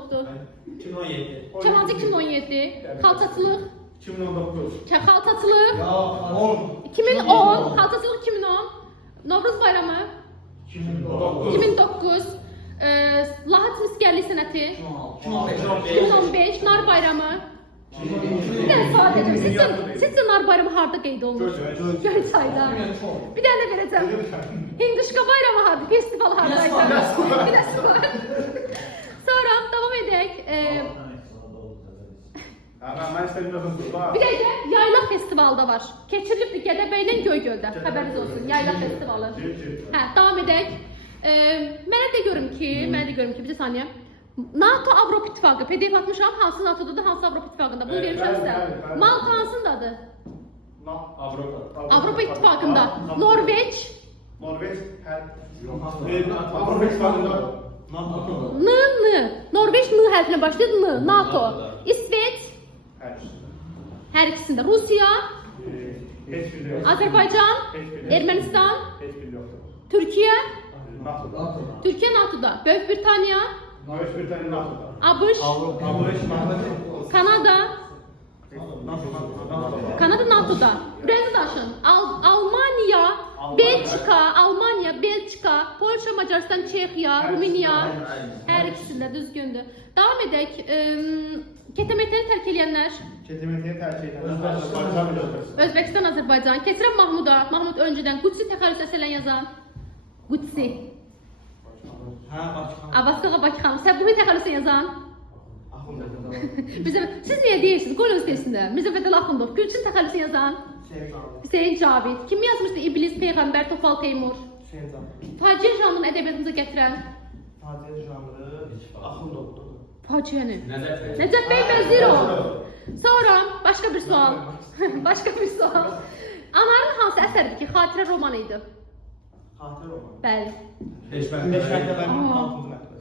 doktor? 2017. Kemalci 2017. Xalçaçılıq? 2019. Xalçaçılıq? 10. 2010. Xalçaçılıq 2010. Novruz bayramı? 2009. 2009. Lahat miskərlik sənəti? 2015. 2015. Nar bayramı? Bir dənə sual verəcəm. Sizcə nar bayramı harda qeyd olunur? Göyçayda. Bir dənə verəcəm. Hinduşka bayramı harda? Festival hardaydı? Bir də sual. Sonra davam edək. Mən istəmirəm sual. Bir dəqiqə, yaylaq festivalda var. Keçirilibdir Gədəbəylə Göygöldə. Xəbəriniz olsun, yaylaq festivalı. Hə, davam edək. Mənə də görüm ki, bir saniyə. NATO Avropa İttifaqı, PDF atmışam, hansı NATO'dadır, hansı Avropa İttifaqında? Bunu vermişəm sizə. Malta hansındadır? Avropa İttifaqında. Norveç? Norveç, Avropa İttifaqında. N. Norveç N hərfinə başlayır, N. NATO. İsveç? Hər ikisində. Rusiya? Azərbaycan? Ermənistan? Türkiyə? Türkiyə NATO'da. Böyük Britaniya? ABŞ? Kanada? Kanada NATO'da. Buraya daşın. Almanya, Belçika, Polşa, Macaristan, Çexiya, Rumıniya. Hər ikisində düzgündür. Davam edək. KTMT-ni tərk edənlər? Özbəkistan, Azərbaycan. Keçirəm Mahmuda. Mahmud öncədən Qudsi təxəllüs əsərlərini yazan. Qudsi. Abbaslığa Bakıxanım. Səbuhi təxəllüsü yazan. Siz niyə deyirsiniz? Qoyun öz testində. Mirzə Fətəli Axundov. Gülçin təxəllüsü yazan. Hüseyin Cavid. Kim yazmışdı? İblis, Peyğəmbər, Topal Teymur. Faciə janrını ədəbiyyatımıza gətirən. Faciə janrı Axundovdur. Faciəni. Nəcəf bəy Vəzirov. Sonra başqa bir sual. Anarın hansı əsərdir ki, xatirə romanı idi? Xatirə romanı. Bəli.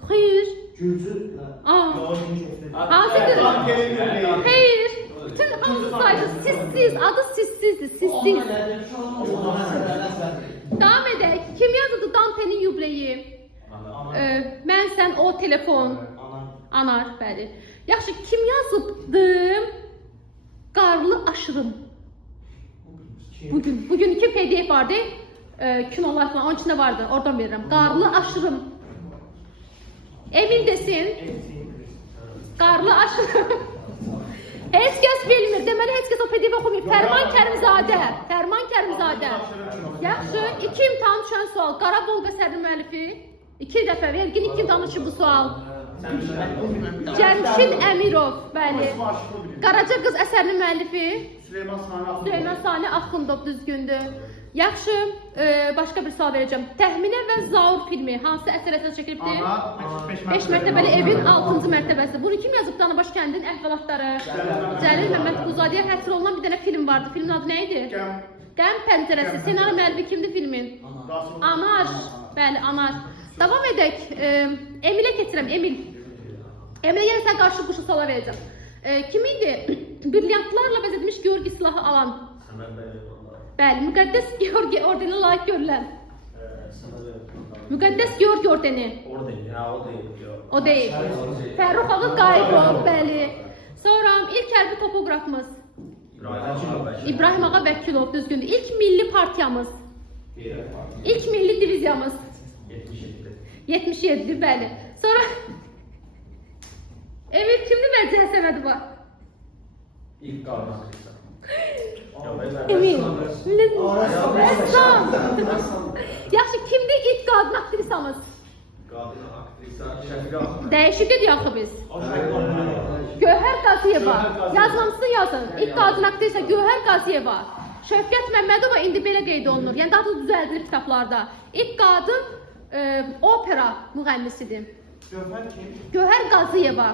Xeyr. Gülcü. Hansıdır? Xeyr. Bütün hamısı sayısız. Sizsiz. Adı sizsizdir. Sizsiz. Devam edək. Kim yazdı Dante'nin yubleyi? Mən, sən, o, telefon. Anar, bəli. Yaxşı, kim yazıbdı? Qarlı aşırım. Bugün iki PDF vardı. Kinolar falan, onun içinde vardı. Oradan veririm. Qarlı aşırım. Emin desin. Qarlı aşırım. Heç kəs bilmir. Deməli, heç kəs o PDF oxumayıb. Fərman Kərimzadə. Yaxşı, 2 imtahan düşən sual. Qara Volqa əsərinin müəllifi. 2 dəfə vergin, 2 imtahan üçün bu sual. Cəmşid Əmirov, bəli. Qaraca qız əsərinin müəllifi. Süleyman Sani Axundov, düzgündür. Yaxşı, başqa bir sual verəcəm. Təxminə və Zaur filmi hansı əsər əsas çəkilibdir? 5 mərtəbəli evin 6-cı mərtəbəsi. Bunu kim yazıb? Danabaş kəndin əhvalatları. Cəlil Məmməd Quzadiyə həsr olunan bir dənə film vardı. Filmin adı nə idi? Qəm pəncərəsi. Senaryo müəllifi kimdir filmin? Anar. Bəli, Anar. Davam edək. Emilə keçirəm, Emil. Emilə yenə sən qarşı quşu suala verəcəm. Kim idi? Brilyantlarla bəzədilmiş Georgi silahı alan. Bəli, Müqəddəs Georgi ordeni layiq görülən. Müqəddəs Georgi ordeni. O deyil. Fərrux Ağı Qayıbov, bəli. Sonra ilk hərbi topografımız. İbrahim Ağa Vəkilov, düzgündür. İlk milli partiyamız. İlk milli diviziyamız. 77, bəli. Sonra Emir kimdir bence Həsəmədi var? İlk qadın aktrisa. Emir. Rəssam. Yaxşı, kimdir ilk qadın aktrisamız? Qadın aktrisa Şəfiqə Axund. Dəyişik dedik axı biz. Gövhər Qaziyeva. Yazmamısını yazın. İlk qadın aktrisa Gövhər Qaziyeva. Şövkət Məmmədova indi belə qeyd olunur. Yəni daha da düzəldilib kitablarda. İlk qadın opera müğənnisidir. Gövhər kim? Gövhər Qaziyeva.